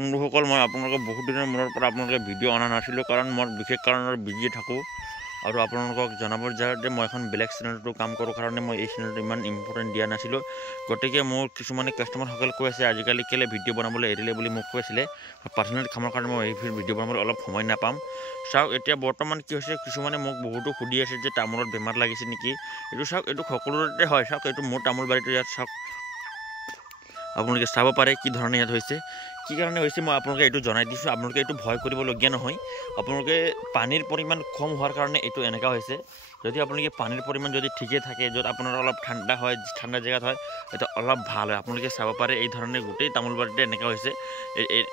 বন্ধুসকল, মই আপোনালোকক বহুত দিনৰ মূৰৰ পৰা আপোনালোকে ভিডিঅ' অনা নাছিলোঁ, কাৰণ মই বিশেষ কাৰণত বিজি থাকোঁ। আৰু আপোনালোকক জনাব যায় যে মই এখন বেলেগ চেনেলটো কাম কৰোঁ কাৰণে মই এই চেনেলটো ইমান ইম্পৰ্টেণ্ট দিয়া নাছিলোঁ। গতিকে মোৰ কিছুমানে কাষ্টমাৰসকলে কৈ আছে আজিকালি কেলৈ ভিডিঅ' বনাবলৈ এৰিলে বুলি মোক কৈছিলে। পাৰ্চনেল কামৰ কাৰণে মই এই ভিডিঅ' বনাবলৈ অলপ সময় নাপাম। চাওক, এতিয়া বৰ্তমান কি হৈছে, কিছুমানে মোক বহুতো সুধি আছে যে তামোলত বেমাৰ লাগিছে নেকি। এইটো চাওক, এইটো সকলোতে হয়। চাওক, এইটো মোৰ তামোল বাৰীটো, ইয়াত চাওক আপোনালোকে চাব পাৰে কি ধৰণে ইয়াত হৈছে, কি কাৰণে হৈছে মই আপোনালোকে এইটো জনাই দিছোঁ। আপোনালোকে এইটো ভয় কৰিবলগীয়া নহয়। আপোনালোকে পানীৰ পৰিমাণ কম হোৱাৰ কাৰণে এইটো এনেকুৱা হৈছে। যদি আপোনালোকে পানীৰ পৰিমাণ যদি ঠিকে থাকে, য'ত আপোনাৰ অলপ ঠাণ্ডা হয়, ঠাণ্ডা জেগাত হয়, এটা অলপ ভাল হয়। আপোনালোকে চাব পাৰে এই ধৰণে গোটেই তামোল বাৰীতে এনেকুৱা হৈছে।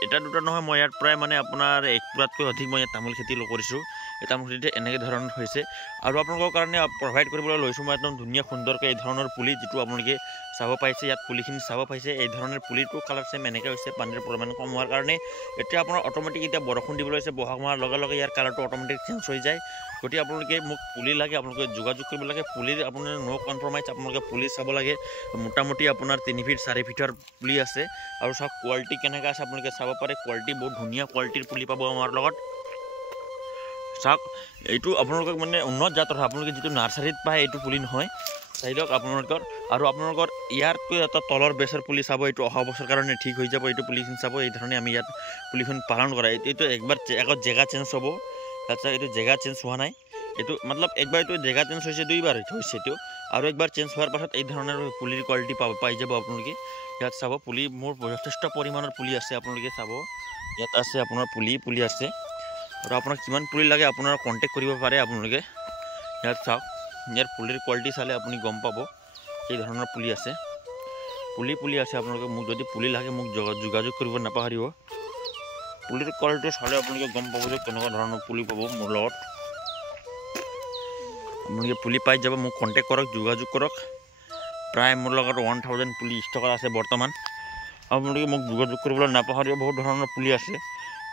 এটা দুটা নহয়, মই ইয়াত প্ৰায় মানে আপোনাৰ 1 পুৰাতকৈ অধিক মই ইয়াত তামোল খেতি কৰিছোঁ। এই তামোল খেতিতে এনেকৈ ধৰণৰ হৈছে। আৰু আপোনালোকৰ কাৰণে প্ৰভাইড কৰিবলৈ লৈছোঁ মই একদম ধুনীয়া সুন্দৰকৈ এই ধৰণৰ পুলি, যিটো আপোনালোকে চাব পাইছে, ইয়াত পুলিখিনি চাব পাইছে। এই ধৰণৰ পুলিটো কালাৰ চেম এনেকৈ হৈছে পানীৰ পৰিমাণ কম হোৱাৰ কাৰণে। এতিয়া আপোনাৰ অট'মেটিক এতিয়া বৰষুণ দিবলৈ হৈছে, বহাগ মাহৰ লগে লগে ইয়াৰ কালাৰটো অট'মেটিক চেঞ্জ হৈ যায়। গতিকে আপোনালোকে মোক পুলি লাগে, আপোনালোকে যোগাযোগ কৰিব লাগে। পুলিৰ আপোনাৰ ন' কম্প্ৰমাইজ, আপোনালোকে পুলি চাব লাগে। মোটামুটি আপোনাৰ 3 ফিট 4 ফিটৰ পুলি আছে। আৰু চাওক কোৱালিটি কেনেকৈ আছে আপোনালোকে চাব পাৰে। কোৱালিটি বহুত ধুনীয়া কোৱালিটিৰ পুলি পাব আমাৰ লগত। চাওক, এইটো আপোনালোকক মানে উন্নত জাতৰ হয়। আপোনালোকে যিটো নাৰ্চাৰীত পায় এইটো পুলি নহয়। চাই লওক আপোনালোকৰ। আৰু আপোনালোকৰ ইয়াতকৈ এটা তলৰ বেচৰ পুলি চাব, এইটো অহা বছৰ কাৰণে ঠিক হৈ যাব। এইটো পুলিখিনি চাব, এই ধৰণে আমি ইয়াত পুলিখন পালন কৰা। এইটো একবাৰ আগত জেগা চেঞ্জ হ'ব। তাৰপিছত এইটো জেগা চেঞ্জ হোৱা নাই। এইটো মতলব একবাৰ এইটো জেগা চেঞ্জ হৈছে, 2বাৰ হৈছে এইটো। আৰু একবাৰ চেঞ্জ হোৱাৰ পাছত এই ধৰণৰ পুলিৰ কোৱালিটি পাই যাব আপোনালোকে। ইয়াত চাব পুলি মোৰ যথেষ্ট পৰিমাণৰ পুলি আছে। আপোনালোকে চাব, ইয়াত আছে আপোনাৰ পুলি আছে। আৰু আপোনাক কিমান পুলি লাগে আপোনাৰ কণ্টেক্ট কৰিব পাৰে আপোনালোকে। ইয়াত চাওক, ইয়াৰ পুলিৰ কোৱালিটি চালে আপুনি গম পাব এই ধৰণৰ পুলি আছে। পুলি আছে আপোনালোকে। মোক যদি পুলি লাগে মোক যোগাযোগ কৰিব নাপাহৰিব। পুলিৰ কোৱালিটি চালে আপোনালোকে গম পাব যে কেনেকুৱা ধৰণৰ পুলি পাব মোৰ লগত। আপোনালোকে পুলি পাই যাব, মোক কণ্টেক্ট কৰক, যোগাযোগ কৰক। প্ৰায় মোৰ লগত 1000 পুলি ষ্টকত আছে বৰ্তমান। আপোনালোকে মোক যোগাযোগ কৰিবলৈ নাপাহৰিব। বহুত ধৰণৰ পুলি আছে।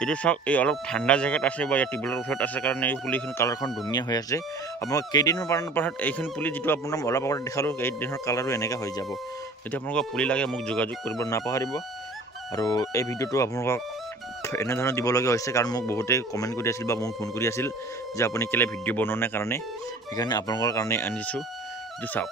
এইটো চাওক, এই অলপ ঠাণ্ডা জেগাত আছে বা ইয়াত টিউবৱেলৰ ওচৰত আছে কাৰণে এই পুলিখন কালাৰখন ধুনীয়া হৈ আছে। আপোনালোক কেইদিনৰ পাছত এইখন পুলি যিটো আপোনাৰ অলপ আগতে দেখালোঁ, এই দিনৰ কালাৰো এনেকৈ হৈ যাব। যদি আপোনালোকক পুলি লাগে মোক যোগাযোগ কৰিব নাপাহৰিব। আৰু এই ভিডিঅ'টো আপোনালোকক এনেধৰণে দিবলগীয়া হৈছে, কাৰণ মোক বহুতেই কমেণ্ট কৰি আছিল বা মোক ফোন কৰি আছিল যে আপুনি কেলৈ ভিডিঅ' বনোৱা নাই কাৰণে। সেইকাৰণে আপোনালোকৰ কাৰণে আনিছোঁ। এইটো চাওক।